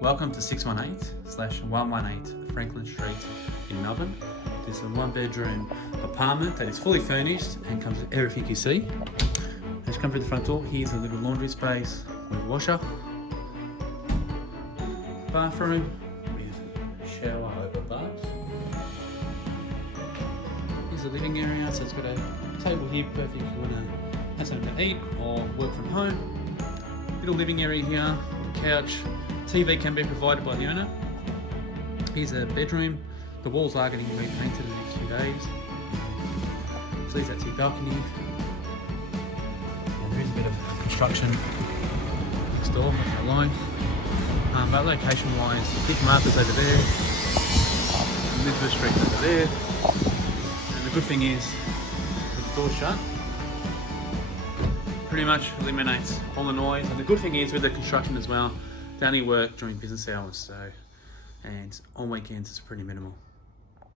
Welcome to 618/118 Franklin Street in Melbourne. This is a 1-bedroom apartment that is fully furnished and comes with everything you see. As you come through the front door, here's a little laundry space with washer, bathroom with shower over bath. Here's the living area, so it's got a table here, perfect if you want to have something to eat or work from home. Little living area here, couch, TV can be provided by the owner. Here's a bedroom. The walls are getting repainted in the next few days. So there's that balcony. And there is a bit of construction next door, not line. But location wise, big markers over there. Elizabeth Street over there. And the good thing is, with the door shut, pretty much eliminates all the noise. And the good thing is with the construction as well, they only work during business hours, and on weekends it's pretty minimal.